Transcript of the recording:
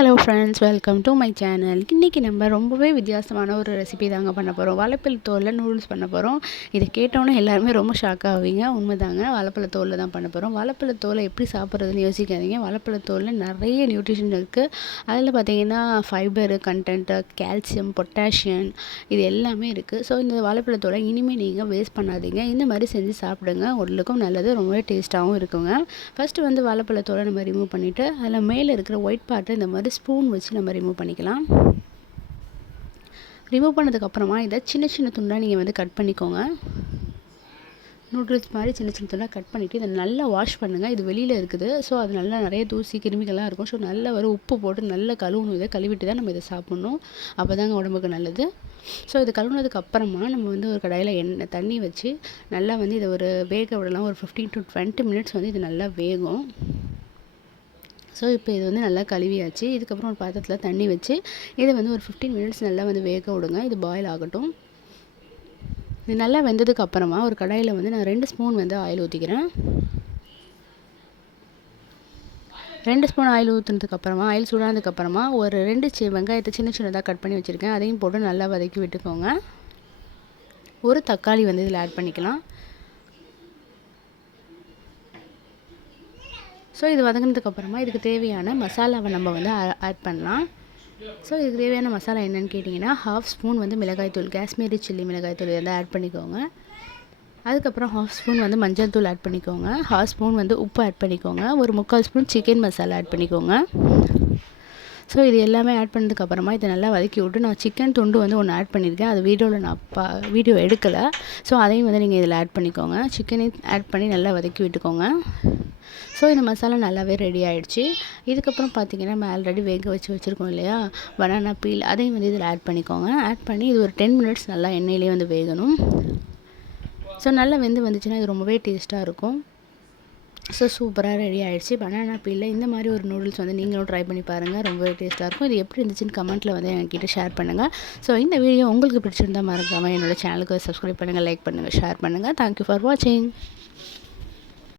Hello friends welcome to my channel இன்றைக்கி நம்ம ரொம்பவே வித்தியாசமான ஒரு ரெசிபி தாங்க பண்ண போகிறோம் வாழைப்பழ தோலில் நூடுல்ஸ் பண்ண போகிறோம் இதை கேட்டோன்னே எல்லாருமே ரொம்ப ஷாக் ஆவீங்க. உண்மைதாங்க வாழைப்பழ தோலில் தான் பண்ண போகிறோம் வாழைப்பழ தோலை எப்படி சாப்பிட்றதுன்னு யோசிக்காதீங்க. வாழைப்பழ தோலில் நிறைய நியூட்ரிஷன் இருக்குது அதில் பார்த்தீங்கன்னா ஃபைபரு கண்டென்ட்டு கால்சியம் பொட்டாசியம் இது எல்லாமே இருக்குது ஸோ இந்த வாழைப்பழ தோலை இனிமேல் நீங்கள் வேஸ்ட் பண்ணாதீங்க. இந்த மாதிரி செஞ்சு சாப்பிடுங்க. உடலுக்கும் நல்லது. ரொம்பவே டேஸ்ட்டாகவும் இருக்குங்க. ஃபஸ்ட்டு வந்து வாழைப்பழ தோலை நம்ம ரிமூவ் பண்ணிவிட்டு அதில் மேலே இருக்கிற ஒயிட் பார்ட்டை இந்த மாதிரி ஸ்பூன் வச்சு நம்ம ரிமூவ் பண்ணிக்கலாம். ரிமூவ் பண்ணதுக்கப்புறமா இதை சின்ன சின்ன துண்டாக நீங்கள் வந்து கட் பண்ணிக்கோங்க. நூடுல்ஸ் மாதிரி சின்ன சின்ன துண்டாக கட் பண்ணிவிட்டு இதை நல்லா வாஷ் பண்ணுங்கள் இது வெளியில் இருக்குது. ஸோ அது நல்லா நிறைய தூசி கிருமிகள்லாம் இருக்கும். ஸோ நல்லா ஒரு உப்பு போட்டு நல்லா கழுவணும். இதை கழுவிட்டு தான் நம்ம இதை சாப்பிட்ணும். அப்போ தாங்க உடம்புக்கு நல்லது. ஸோ இது கழுவுனதுக்கு அப்புறமா நம்ம வந்து ஒரு கடாயில் எண்ணெய் தண்ணி வச்சு நல்லா வந்து இதை ஒரு வேக விடலாம். ஒரு ஃபிஃப்டீன் டு டுவெண்ட்டி மினிட்ஸ் வந்து இது நல்லா வேகும். ஸோ இப்போ இது வந்து நல்லா கழுவியாச்சு. இதுக்கப்புறம் ஒரு பாத்திரத்தில் தண்ணி வச்சு இதை வந்து ஒரு ஃபிஃப்டீன் மினிட்ஸ் நல்லா வந்து வேக விடுங்க. இது பாயில் ஆகட்டும். இது நல்லா வெந்ததுக்கு அப்புறமா ஒரு கடாயில் வந்து நான் ரெண்டு ஸ்பூன் வந்து ஆயில் ஊற்றிக்கிறேன் ரெண்டு ஸ்பூன் ஆயில் ஊற்றுனதுக்கு அப்புறமா ஆயில் சூடானதுக்கு அப்புறமா ஒரு ரெண்டு சி வெங்காயத்தை சின்ன சின்னதாக கட் பண்ணி வச்சுருக்கேன். அதையும் போட்டு நல்லா வதக்கி விட்டுக்கோங்க. ஒரு தக்காளி வந்து இதில் ஆட் பண்ணிக்கலாம். ஸோ இது வதங்கினதுக்கப்புறமா இதுக்கு தேவையான மசாலாவை நம்ம வந்து ஆட் பண்ணலாம். ஸோ இதுக்கு தேவையான மசாலா என்னென்னு கேட்டிங்கன்னா ஹாஃப் ஸ்பூன் வந்து மிளகாய்த்தூள் காஷ்மீரி சில்லி மிளகாய்த்தூள் இதெல்லாம் ஆட் பண்ணிக்கோங்க. அதுக்கப்புறம் ஹாஃப் ஸ்பூன் வந்து மஞ்சள் தூள் ஆட் பண்ணிக்கோங்க. ஹாஃப் ஸ்பூன் வந்து உப்பு ஆட் பண்ணிக்கோங்க. ஒரு முக்கால் ஸ்பூன் சிக்கன் மசாலா ஆட் பண்ணிக்கோங்க. ஸோ இது எல்லாமே ஆட் பண்ணதுக்கப்புறமா இதை நல்லா வதக்கி விட்டு நான் சிக்கன் துண்டு வந்து ஒன்று ஆட் பண்ணியிருக்கேன் அது வீடியோவில் நான் பா வீடியோ எடுக்கலை. ஸோ அதையும் வந்து நீங்கள் இதில் ஆட் பண்ணிக்கோங்க. சிக்கனையும் ஆட் பண்ணி நல்லா வதக்கி விட்டுக்கோங்க. ஸோ இந்த மசாலா நல்லாவே ரெடி ஆகிடுச்சு இதுக்கப்புறம் பார்த்தீங்கன்னா நம்ம ஆல்ரெடி வேக வச்சு வச்சுருக்கோம் இல்லையா? பனானா பீல் அதையும் வந்து இதில் ஆட் பண்ணிக்கோங்க. ஆட் பண்ணி இது ஒரு டென் மினிட்ஸ் நல்லா எண்ணெயிலே வந்து வேகணும். ஸோ நல்லா வெந்து வந்துச்சுன்னா இது ரொம்பவே டேஸ்ட்டாக இருக்கும். ஸோ சூப்பராக ரெடி ஆகிடுச்சு பனானா பீலில் இந்த மாதிரி ஒரு நூடுல்ஸ் வந்து நீங்களும் ட்ரை பண்ணி பாருங்கள் ரொம்பவே டேஸ்ட்டாக இருக்கும். இது எப்படி இருந்துச்சுன்னு கமெண்ட்டில் வந்து என்கிட்ட ஷேர் பண்ணுங்கள் ஸோ இந்த வீடியோ உங்களுக்கு பிடிச்சிருந்தால் மறக்காமல் என்னோடய சேனலுக்கு சப்ஸ்கிரைப் பண்ணுங்கள் லைக் பண்ணுங்கள் ஷேர் பண்ணுங்கள் தேங்க்யூ ஃபார் வாட்சிங்